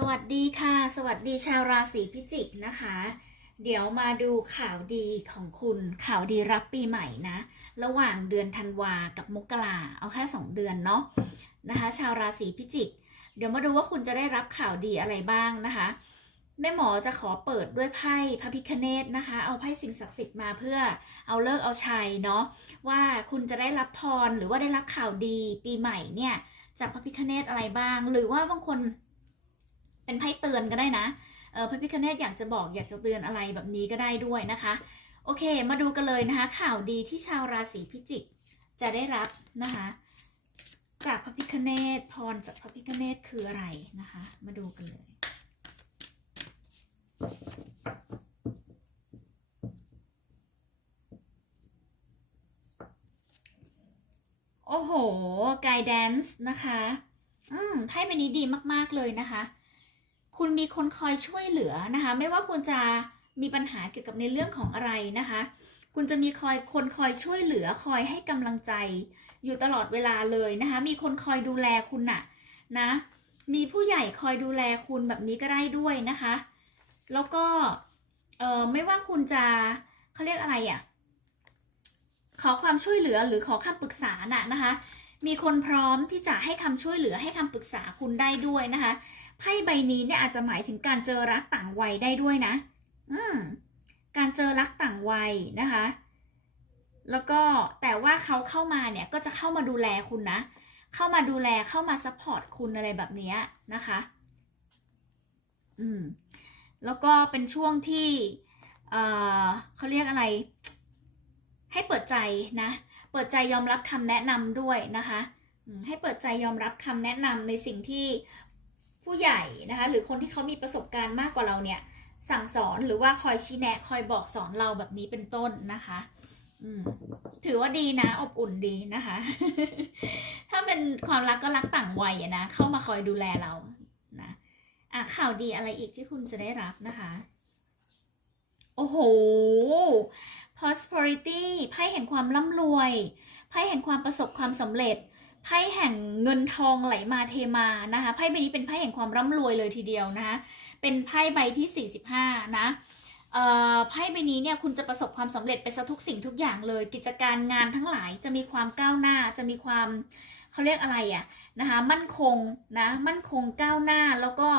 สวัสดีค่ะ สวัสดีชาวราศีพิจิกนะคะ เดี๋ยวมาดูข่าวดีของคุณข่าวดีรับปีใหม่นะ ระหว่างเดือนธันวากับมกราเอาแค่ 2 เดือนเนาะนะคะ ชาวราศีพิจิก เดี๋ยวมาดูว่าคุณจะได้รับข่าวดีอะไรบ้างนะคะแม่หมอจะขอเปิดด้วยไพ่พระพิคเนตนะคะ เอาไพ่สิ่งศักดิ์สิทธิ์มาเพื่อเอาเลิกเอาชัยเนาะว่าคุณจะได้รับพรหรือว่าได้รับข่าวดีปีใหม่เนี่ยจากพระพิคเนตอะไรบ้าง หรือว่าบางคน เป็นไพ่เตือนก็ได้นะเออพระพิคเนตอยากจะบอกอยากจะเตือนอะไรแบบนี้ก็ได้ด้วยนะคะ โอเค มาดูกันเลยนะคะ ข่าวดีที่ชาวราศีพิจิก จะได้รับนะคะ จากพระพิคเนตพรจากพระพิคเนตคืออะไรนะคะ มาดูกันเลยโอ้โหไกด์แดนซ์นะคะ อืมไพ่ใบนี้ดีมาก ๆ เลยนะคะ คุณมีคนคอยช่วยเหลือนะคะ ไม่ว่าคุณจะมีปัญหาเกี่ยวกับในเรื่องของอะไรนะคะ คุณจะมีคอยคนคอยช่วยเหลือคอยให้กำลังใจ อยู่ตลอดเวลาเลยนะคะ มีคนคอยดูแลคุณน่ะนะ มีผู้ใหญ่คอยดูแลคุณแบบนี้ก็ได้ด้วยนะคะ แล้วก็เออไม่ว่าคุณจะเขาเรียกอะไรอะ่ะขอความช่วยเหลือหรือขอคำปรึกษาน่ะนะคะ มีคนพร้อมที่จะให้คำช่วยเหลือให้คำปรึกษาคุณได้ด้วยนะคะไพ่ใบนี้เนี่ยอาจจะหมายถึงการเจอรักต่างวัยได้ด้วยนะ อืม การเจอรักต่างวัยนะคะ แล้วก็แต่ว่าเขาเข้ามาเนี่ยก็จะเข้ามาดูแลคุณนะ เข้ามาดูแลเข้ามาซัพพอร์ตคุณอะไรแบบนี้นะคะ อืม แล้วก็เป็นช่วงที่ เอ่อเขาเรียกอะไร ให้เปิดใจนะ เปิดใจยอมรับคำแนะนำด้วยนะคะ ให้เปิดใจยอมรับคำแนะนำในสิ่งที่ผู้ใหญ่นะคะ หรือคนที่เขามีประสบการณ์มากกว่าเราเนี่ยสั่งสอนหรือว่าคอยชี้แนะคอยบอกสอนเราแบบนี้เป็นต้นนะคะถือว่าดีนะ อบอุ่นดีนะคะ ถ้าเป็นความรักก็รักต่างวัยนะ เข้ามาคอยดูแลเรานะอะข่าวดีอะไรอีกที่คุณจะได้รับนะคะ โอ้โห prosperity ไพ่แห่งความร่ำรวย ไพ่แห่งความประสบความสำเร็จ ไพ่แห่งเงินทองไหลมาเทมานะคะ ไพ่ใบนี้เป็นไพ่แห่งความร่ำรวยเลยทีเดียวนะคะ เป็นไพ่ใบที่ 45 นะเอ่อไพ่ใบนี้เนี่ยคุณจะประสบความสำเร็จไปซะทุกสิ่งทุกอย่างเลย กิจการงานทั้งหลายจะมีความก้าวหน้าจะมีความเขาเรียกอะไรอะนะคะมั่นคงนะมั่นคงก้าวหน้าแล้วก็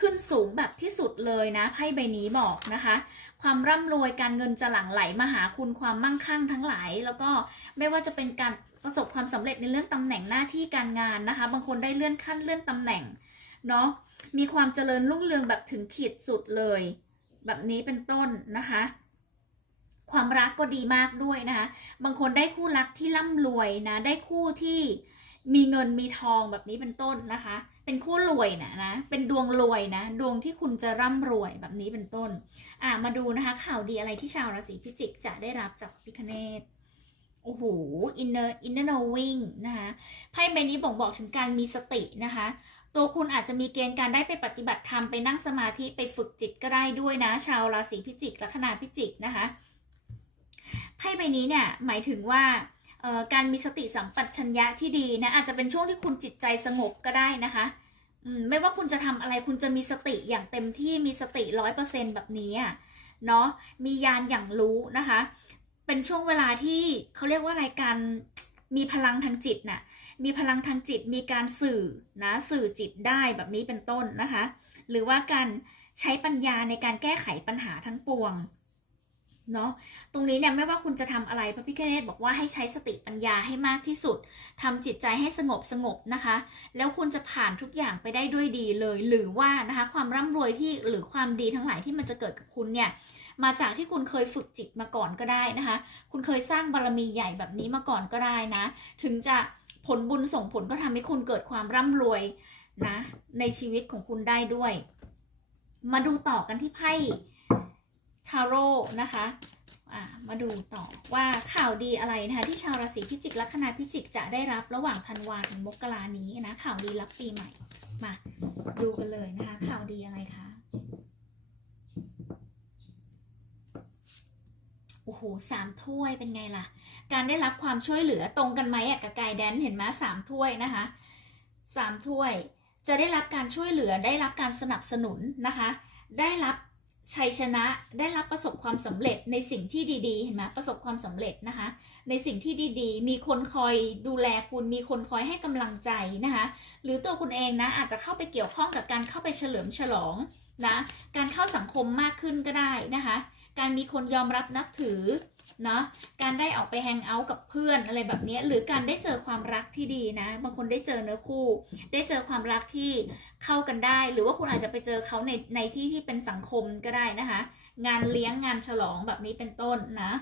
ขึ้นสูงแบบที่สุดเลยนะไพ่ใบนี้บอกนะคะ ความร่ำรวยการเงินจะหลั่งไหลมาหาคุณความมั่งคั่งทั้งหลาย แล้วก็ไม่ว่าจะเป็นการประสบความสำเร็จในเรื่องตำแหน่งหน้าที่การงานนะคะ บางคนได้เลื่อนขั้นเลื่อนตำแหน่งเนาะมีความเจริญรุ่งเรืองแบบถึงขีดสุดเลย แบบนี้เป็นต้นนะคะ ความรักก็ดีมากด้วยนะคะ บางคนได้คู่รักที่ร่ำรวยนะ ได้คู่ที่มีเงินมีทองแบบนี้เป็นต้นนะคะ เป็นคู่รวยนะนะ เป็นดวงรวยนะ ดวงที่คุณจะร่ำรวยแบบนี้เป็นต้น อะมาดูนะคะ ข่าวดีอะไรที่ชาวราศีพิจิกจะได้รับจากพิคเนตโอ้โห inner inner knowing นะคะไพ่ใบนี้บ่งบอกถึงการมีสตินะคะตัวคุณอาจจะมีเกณฑ์การได้ไปปฏิบัติธรรมไปนั่งสมาธิไปฝึกจิตก็ได้ด้วยนะ ชาวราศีพิจิกลัคนาพิจิกนะคะไพ่ใบนี้เนี่ยหมายถึงว่า การมีสติสัมปชัญญะที่ดีนะอาจจะเป็นช่วงที่คุณจิตใจสงบก็ได้นะคะมไม่ว่าคุณจะทำอะไรคุณจะมีสติอย่างเต็มที่มีสติร้อยเปอร์เซ็นแบบนี้อะเนาะมียานอย่างรู้นะคะ เป็นช่วงเวลาที่เขาเรียกว่าอะไรการมีพลังทางจิตน่ะมีพลังทางจิตมีการสื่อนะสื่อจิตได้แบบนี้เป็นต้นนะคะ หรือว่าการใช้ปัญญาในการแก้ไขปัญหาทั้งปวง เนาะตรงนี้เนี่ยไม่ว่าคุณจะทำอะไรพระพิฆเนศบอกว่าให้ใช้สติปัญญาให้มากที่สุดทำจิตใจให้สงบสงบนะคะ แล้วคุณจะผ่านทุกอย่างไปได้ด้วยดีเลย หรือว่านะคะความร่ำรวยที่หรือความดีทั้งหลายที่มันจะเกิดกับคุณเนี่ยมาจากที่คุณเคยฝึกจิตมาก่อนก็ได้นะคะ คุณเคยสร้างบารมีใหญ่แบบนี้มาก่อนก็ได้นะ ถึงจะผลบุญส่งผลก็ทำให้คุณเกิดความร่ำรวยนะในชีวิตของคุณได้ด้วย มาดูต่อกันที่ไพ่ ทาโร่นะคะมาดูต่อว่าข่าวดีอะไรนะคะที่ชาวราศีพิจิกลัคนาพิจิกจะได้รับระหว่างธันวาถึงมกรานี้นะข่าวดีรับปีใหม่มาดูกันเลยนะคะ ข่าวดีอะไรคะโอ้โหสามถ้วยเป็นไงล่ะ การได้รับความช่วยเหลือตรงกันไหมอะกับไกด์แดนเห็นไหมสามถ้วยนะคะสามถ้วย จะได้รับการช่วยเหลือได้รับการสนับสนุนนะคะ ได้รับ ชัยชนะได้รับประสบความสำเร็จในสิ่งที่ดีๆ เห็นไหมประสบความสำเร็จนะคะ ในสิ่งที่ดีๆ มีคนคอยดูแลคุณ มีคนคอยให้กำลังใจนะคะ หรือตัวคุณเองนะอาจจะเข้าไปเกี่ยวข้องกับการเข้าไปเฉลิมฉลองนะ การเข้าสังคมมากขึ้นก็ได้นะคะ การมีคนยอมรับนับถือ นาะการได้ออกไปแฮงเอาท์กับเพื่อนอะไรแบบนี้หรือการได้เจอความรักที่ดีนะ บางคนได้เจอเนื้อคู่ ได้เจอความรักที่เข้ากันได้ หรือว่าคุณอาจจะไปเจอเขาในในที่ที่เป็นสังคมก็ได้นะคะ งานเลี้ยงงานฉลองแบบนี้เป็นต้นนะ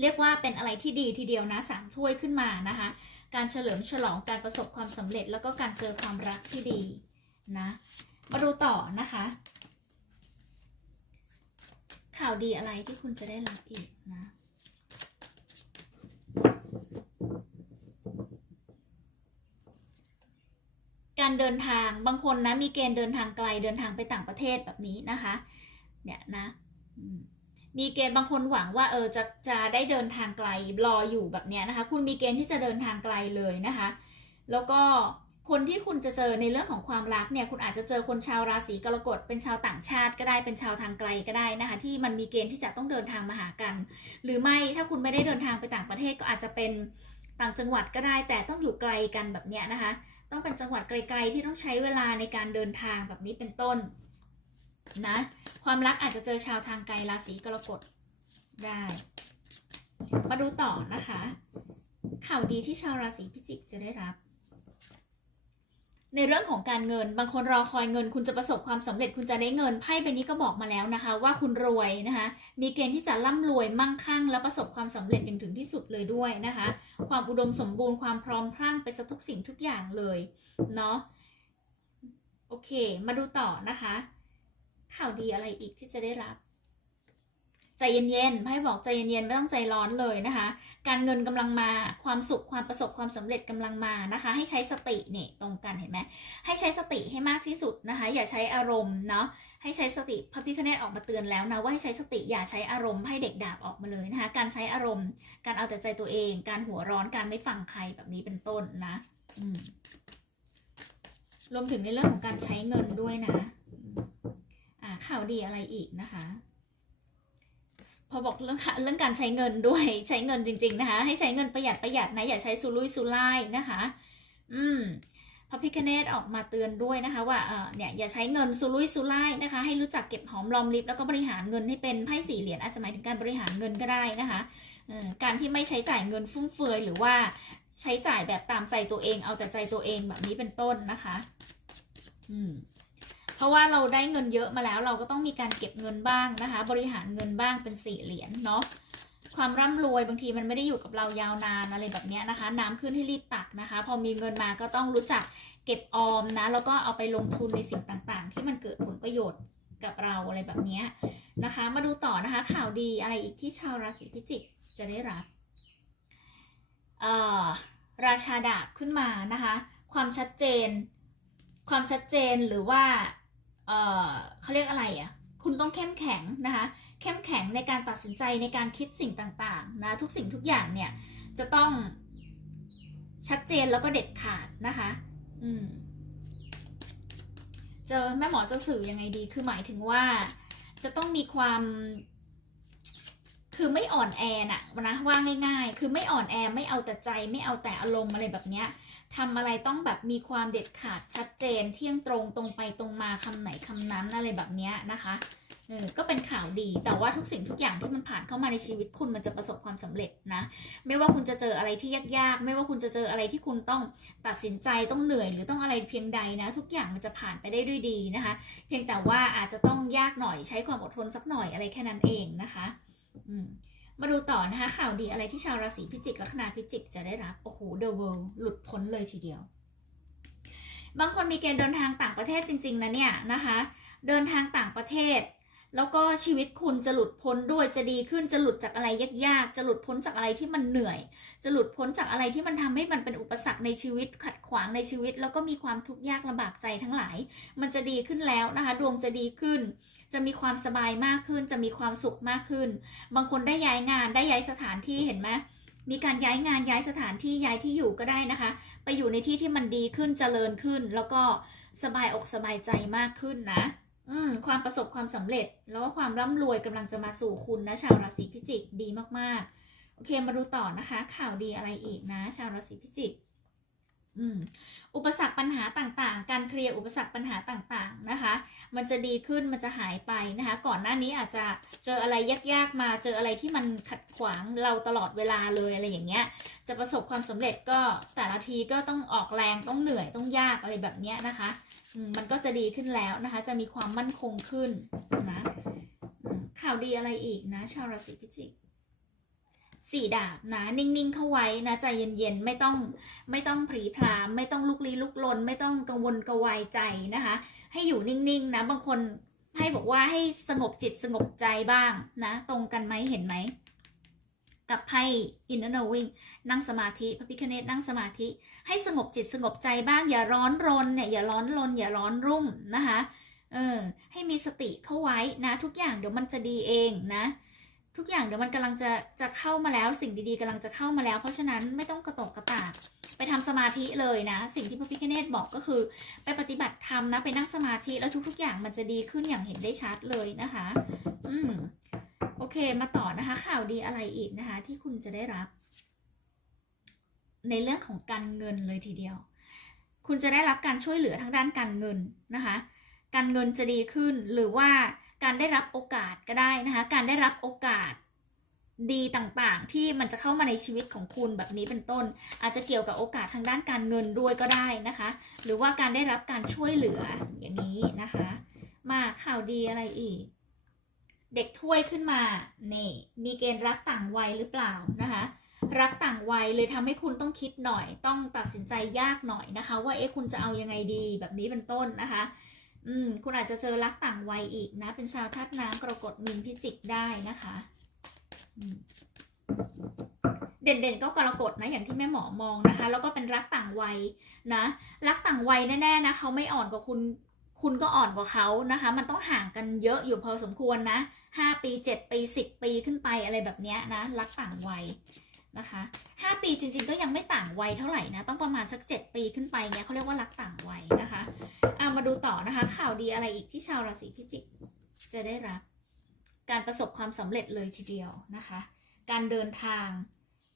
เรียกว่าเป็นอะไรที่ดีทีเดียวนะสามถ้วยขึ้นมานะคะ การเฉลิมฉลองการประสบความสำเร็จ แล้วก็การเจอความรักที่ดีนะ มาดูต่อนะคะ ข่าวดีอะไรที่คุณจะได้รับอีกนะ การเดินทางบางคนนะมีเกณฑ์เดินทางไกลเดินทางไปต่างประเทศแบบนี้นะคะ เนี่ยนะมีเกณฑ์บางคนหวังว่าเออจะจะได้เดินทางไกลรออยู่แบบเนี้ยนะคะ คุณมีเกณฑ์ที่จะเดินทางไกลเลยนะคะ แล้วก็ คนที่คุณจะเจอในเรื่องของความรักเนี่ยคุณอาจจะเจอคนชาวราศีกรกฎเป็นชาวต่างชาติก็ได้เป็นชาวทางไกลก็ได้นะคะ ที่มันมีเกณฑ์ที่จะต้องเดินทางมาหากัน หรือไม่ถ้าคุณไม่ได้เดินทางไปต่างประเทศก็อาจจะเป็นต่างจังหวัดก็ได้ แต่ต้องอยู่ไกลกันแบบเนี้ยนะคะ ต้องเป็นจังหวัดไกล ๆ ที่ต้องใช้เวลาในการเดินทางแบบนี้เป็นต้นนะความรักอาจจะเจอชาวทางไกลราศีกรกฎได้ มาดูต่อนะคะ ข่าวดีที่ชาวราศีพิจิกจะได้รับ ในเรื่องของการเงิน บางคนรอคอยเงิน คุณจะประสบความสำเร็จคุณจะได้เงินไพ่ใบนี้ก็บอกมาแล้วนะคะ ว่าคุณรวยนะคะ มีเกณฑ์ที่จะร่ำรวยมั่งคั่ง และประสบความสำเร็จอย่างถึงที่สุดเลยด้วยนะคะ ความอุดมสมบูรณ์ความพร้อมพรั่งไปซะทุกสิ่งทุกอย่างเลยเนาะโอเค มาดูต่อนะคะ ข่าวดีอะไรอีกที่จะได้รับ ใจเย็นๆไพ่บอกใจเย็นๆไม่ต้องใจร้อนเลยนะคะ การเงินกำลังมาความสุขความประสบความสำเร็จกำลังมานะคะ ให้ใช้สติเนี่ยตรงกันเห็นไหมให้ใช้สติให้มากที่สุดนะคะ อย่าใช้อารมณ์เนาะให้ใช้สติพระพิฆเนศออกมาเตือนแล้วนะว่าให้ใช้สติอย่าใช้อารมณ์ให้เด็กดาบออกมาเลยนะคะ การใช้อารมณ์ การเอาแต่ใจตัวเอง การหัวร้อนการไม่ฟังใครแบบนี้เป็นต้นนะอืมรวมถึงในเรื่องของการใช้เงินด้วยนะ อ่าข่าวดีอะไรอีกนะคะ พอบอกเรื่องเรื่องการใช้เงินด้วยใช้เงินจริง ๆ นะคะ ให้ใช้เงินประหยัดประหยัดนะ อย่าใช้สุรุ่ยสุร่ายนะคะ อืมพระพิคเนตออกมาเตือนด้วยนะคะ ว่าเออเนี่ยอย่าใช้เงินสุรุ่ยสุร่ายนะคะ ให้รู้จักเก็บหอมรอมริบแล้วก็บริหารเงินให้เป็นไพ่สี่เหรียญอาจจะหมายถึงการบริหารเงินก็ได้นะคะการที่ไม่ใช้จ่ายเงินฟุ่มเฟือยหรือว่าใช้จ่ายแบบตามใจตัวเอง เอาแต่ใจตัวเองแบบนี้เป็นต้นนะคะ อืม เพราะว่าเราได้เงินเยอะมาแล้ว เราก็ต้องมีการเก็บเงินบ้างนะคะ บริหารเงินบ้างเป็นสี่เหรียญเนาะความร่ำรวยบางทีมันไม่ได้อยู่กับเรายาวนานอะไรแบบนี้นะคะ น้ำขึ้นให้รีบตักนะคะ พอมีเงินมาก็ต้องรู้จักเก็บออมนะ แล้วก็เอาไปลงทุนในสิ่งต่างๆ ที่มันเกิดผลประโยชน์กับเราอะไรแบบนี้นะคะ มาดูต่อนะคะข่าวดีอะไรอีกที่ชาวราศีพิจิกจะได้รับราชาดาบขึ้นมานะคะ ความชัดเจน ความชัดเจนหรือว่า เอ่อเขาเรียกอะไรอะ่ะคุณต้องเข้มแข็งนะคะ เข้มแข็งในการตัดสินใจในการคิดสิ่งต่างๆนะทุกสิ่งทุกอย่างเนี่ยจะต้องชัดเจนแล้วก็เด็ดขาดนะคะ อืมจะแม่หมอจะสื่อยังไงดี คือหมายถึงว่าจะต้องมีความ คือไม่อ่อนแอน่ะนะว่าง่ายๆ คือไม่อ่อนแอไม่เอาแต่ใจไม่เอาแต่อารมณ์อะไรแบบเนี้ยทำอะไรต้องแบบมีความเด็ดขาดชัดเจนเที่ยงตรงตรงไปตรงมาคำไหนคำนั้นอะไรแบบเนี้ยนะคะเออก็เป็นข่าวดีแต่ว่าทุกสิ่งทุกอย่างที่มันผ่านเข้ามาในชีวิตคุณมันจะประสบความสำเร็จนะ ไม่ว่าคุณจะเจออะไรที่ยากๆ ไม่ว่าคุณจะเจออะไรที่คุณต้องตัดสินใจต้องเหนื่อย หรือต้องอะไรเพียงใดนะ ทุกอย่างมันจะผ่านไปได้ด้วยดีนะคะ เพียงแต่ว่าอาจจะต้องยากหน่อยใช้ความอดทนสักหน่อยอะไรแค่นั้นเองนะคะ มาดูต่อนะคะข่าวดีอะไรที่ชาวราศีพิจิกลัคนาพิจิกจะได้รับ โอ้โหเดอะเวิลด์หลุดพ้นเลยทีเดียว บางคนมีเกณฑ์เดินทางต่างประเทศจริง ๆนะเนี่ยนะคะ เดินทางต่างประเทศ แล้วก็ชีวิตคุณจะหลุดพ้นด้วยจะดีขึ้นจะหลุดจากอะไรยากๆ จะหลุดพ้นจากอะไรที่มันเหนื่อย จะหลุดพ้นจากอะไรที่มันทำให้มันเป็นอุปสรรคในชีวิตขัดขวางในชีวิต แล้วก็มีความทุกข์ยากลำบากใจทั้งหลาย มันจะดีขึ้นแล้วนะคะ ดวงจะดีขึ้น จะมีความสบายมากขึ้น จะมีความสุขมากขึ้น บางคนได้ย้ายงานได้ย้ายสถานที่เห็นไหมมีการย้ายงานย้ายสถานที่ย้ายที่อยู่ก็ได้นะคะ ไปอยู่ในที่ที่มันดีขึ้นเจริญขึ้น แล้วก็สบายอกสบายใจมากขึ้นนะ อืมความประสบความสำเร็จ แล้วก็ความร่ำรวยกำลังจะมาสู่คุณนะชาวราศีพิจิกดีมากๆ โอเคมาดูต่อนะคะ ข่าวดีอะไรอีกนะ ชาวราศีพิจิกอืมอุปสรรคปัญหาต่างๆ การเคลียร์อุปสรรคปัญหาต่างๆนะคะ มันจะดีขึ้น มันจะหายไปนะคะ ก่อนหน้านี้อาจจะเจออะไรยากๆมา เจออะไรที่มันขัดขวางเราตลอดเวลาเลยอะไรอย่างเงี้ย จะประสบความสำเร็จก็แต่ละทีก็ต้องออกแรง ต้องเหนื่อย ต้องยากอะไรแบบเนี้ยนะคะ มันก็จะดีขึ้นแล้วนะคะ จะมีความมั่นคงขึ้นนะข่าวดีอะไรอีกนะ ชาวราศีพิจิกสี่ดาบนะ นิ่งๆเข้าไว้นะ ใจเย็นๆ ไม่ต้องไม่ต้องผีพรามไม่ต้องลุกลี้ลุกลน ไม่ต้องกังวลกระวายใจนะคะ ให้อยู่นิ่งๆนะ บางคนให้บอกว่าให้สงบจิตสงบใจบ้างนะ ตรงกันไหมเห็นไหม กับไพ่ inner knowing นั่งสมาธิพระพิคเนตนั่งสมาธิ ให้สงบจิตสงบใจบ้าง อย่าร้อนรนเนี่ยอย่าร้อนรนอย่าร้อนรุ่มนะคะเออให้มีสติเข้าไว้นะ ทุกอย่างเดี๋ยวมันจะดีเองนะ ทุกอย่างเดี๋ยวมันกำลังจะจะเข้ามาแล้ว สิ่งดีๆกำลังจะเข้ามาแล้ว เพราะฉะนั้นไม่ต้องกระตกกระตากไปทำสมาธิเลยนะ สิ่งที่พระพิคเนตบอกก็คือ ไปปฏิบัติธรรมนะ ไปนั่งสมาธิแล้วทุก ๆ อย่างมันจะดีขึ้นอย่างเห็นได้ชัดเลยนะคะ อืม อเคมาต่อนะคะข่าวดีอะไรอีกนะคะ ที่คุณจะได้รับ ในเรื่องของการเงินเลยทีเดียว คุณจะได้รับการช่วยเหลือทางด้านการเงินนะคะ การเงินจะดีขึ้นหรือว่าการได้รับโอกาสก็ได้นะคะ การได้รับโอกาสดีต่างๆ ที่มันจะเข้ามาในชีวิตของคุณแบบนี้เป็นต้น อาจจะเกี่ยวกับโอกาสทางด้านการเงินด้วยก็ได้นะคะ หรือว่าการได้รับการช่วยเหลืออย่างนี้นะคะ มาข่าวดีอะไรอีก เด็กถ้วยขึ้นมานี่มีเกณฑ์รักต่างวัยหรือเปล่านะคะรักต่างวัยเลยทำให้คุณต้องคิดหน่อย ต้องตัดสินใจยากหน่อยนะคะ ว่าเอ๊ะคุณจะเอายังไงดีแบบนี้เป็นต้นนะคะอืมคุณอาจจะเจอรักต่างวัยอีกนะ เป็นชาวธาตุน้ำกรกฎมีนพิจิกได้นะคะเด่นๆก็กรกฎนะอย่างที่แม่หมอมองนะคะ แล้วก็เป็นรักต่างวัยนะ รักต่างวัยแน่ๆนะเขาไม่อ่อนกว่าคุณ คุณก็อ่อนกว่าเขานะคะ มันต้องห่างกันเยอะอยู่พอสมควรนะห้าปีเจ็ดปีสิบปีขึ้นไปอะไรแบบนี้นะ รักต่างวัยนะคะห้าปีจริงๆก็ยังไม่ต่างวัยเท่าไหร่นะ ต้องประมาณสักเจ็ดปีขึ้นไปเนี้ยเขาเรียกว่ารักต่างวัยนะคะเอามาดูต่อนะคะ ข่าวดีอะไรอีกที่ชาวราศีพิจิกจะได้รับ การประสบความสำเร็จเลยทีเดียวนะคะ การเดินทาง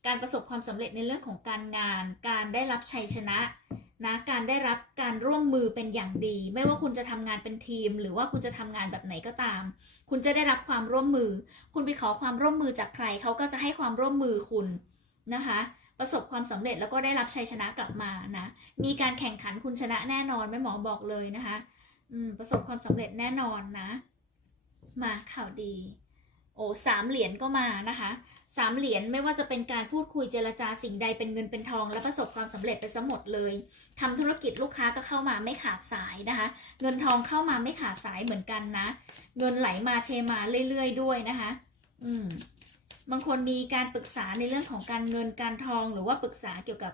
การประสบความสำเร็จในเรื่องของการงาน การได้รับชัยชนะ นะการได้รับการร่วมมือเป็นอย่างดี ไม่ว่าคุณจะทำงานเป็นทีม หรือว่าคุณจะทำงานแบบไหนก็ตาม คุณจะได้รับความร่วมมือ คุณไปขอความร่วมมือจากใครเขาก็จะให้ความร่วมมือคุณนะคะ ประสบความสำเร็จแล้วก็ได้รับชัยชนะกลับมานะมีการแข่งขันคุณชนะแน่นอนแม่หมอบอกเลยนะคะอืมประสบความสำเร็จแน่นอนนะ มาข่าวดี อ้สามเหรียญก็มานะคะสามเหรียญไม่ว่าจะเป็นการพูดคุยเจรจาสิ่งใดเป็นเงินเป็นทอง และประสบความสำเร็จไปซะหมดเลยทำธุรกิจลูกค้าก็เข้ามาไม่ขาดสายนะคะ เงินทองเข้ามาไม่ขาดสายเหมือนกันนะ เงินไหลมาเทมาเรื่อยๆด้วยนะคะ อืมบางคนมีการปรึกษาในเรื่องของการเงินการทองหรือว่าปรึกษาเกี่ยวกับ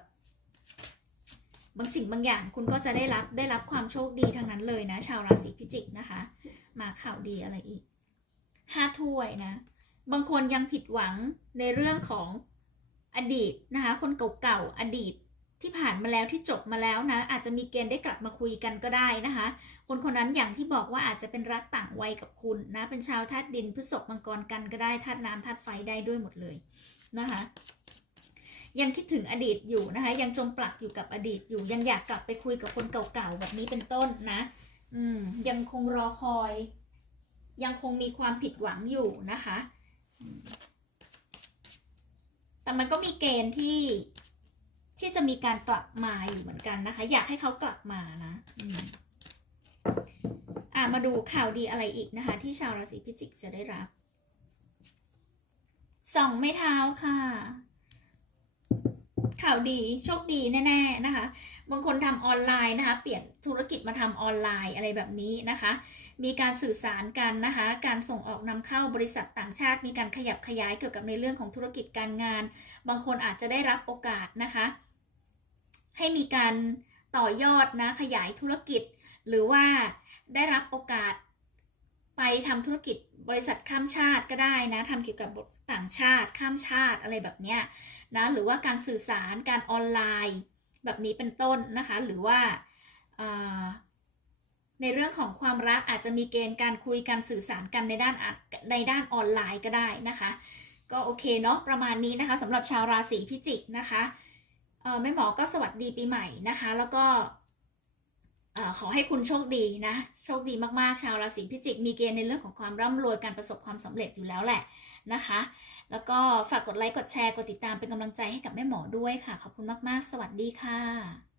บางสิ่งบางอย่างคุณก็จะได้รับได้รับความโชคดีทั้งนั้นเลยนะ ชาวราศีพิจิกนะคะ มาข่าวดีอะไรอีก ห้าถ้วยนะ บางคนยังผิดหวังในเรื่องของอดีตนะคะ คนเก่าๆ อดีตที่ผ่านมาแล้วที่จบมาแล้วนะ อาจจะมีเกณฑ์ได้กลับมาคุยกันก็ได้นะคะ คนคนนั้นอย่างที่บอกว่าอาจจะเป็นรักต่างวัยกับคุณนะ เป็นชาวธาตุดินพฤษภมังกรกันก็ได้ธาตุน้ำธาตุไฟได้ด้วยหมดเลยนะคะยังคิดถึงอดีตอยู่นะคะ ยังจมปลักอยู่กับอดีตอยู่ ยังอยากกลับไปคุยกับคนเก่าๆแบบนี้เป็นต้นนะ อืมยังคงรอคอย ยังคงมีความผิดหวังอยู่นะคะ แต่มันก็มีเกณฑ์ที่ที่จะมีการกลับมาอยู่เหมือนกันนะคะ อยากให้เขากลับมานะอืมอะมาดูข่าวดีอะไรอีกนะคะ ที่ชาวราศีพิจิกจะได้รับสองไม้เท้าค่ะ ข่าวดีโชคดีแน่ๆนะคะ บางคนทำออนไลน์นะคะ เปลี่ยนธุรกิจมาทำออนไลน์อะไรแบบนี้นะคะ มีการสื่อสารกันนะคะ การส่งออกนำเข้าบริษัทต่างชาติ มีการขยับขยายเกี่ยวกับในเรื่องของธุรกิจการงาน บางคนอาจจะได้รับโอกาสนะคะ ให้มีการต่อยอดนะขยายธุรกิจ หรือว่าได้รับโอกาสไปทำธุรกิจบริษัทข้ามชาติก็ได้นะทำเกี่ยวกับ ต่างชาติข้ามชาติอะไรแบบเนี้ยนะหรือว่าการสื่อสารการออนไลน์ แบบนี้เป็นต้นนะคะ หรือว่าในเรื่องของความรักอาจจะมีเกณฑ์การคุยการสื่อสารกันในด้านในด้านออนไลน์ก็ได้นะคะ ก็โอเคเนาะประมาณนี้นะคะสำหรับชาวราศีพิจิกนะคะแม่หมอก็สวัสดีปีใหม่นะคะ แล้วก็ขอให้คุณโชคดีนะ โชคดีมากๆ ชาวราศีพิจิก มีเกณฑ์ในเรื่องของความร่ำรวยการประสบความสำเร็จอยู่แล้วแหละ นะคะ แล้วก็ฝากกดไลค์กดแชร์กดติดตามเป็นกำลังใจให้กับแม่หมอด้วยค่ะ ขอบคุณมากๆ สวัสดีค่ะ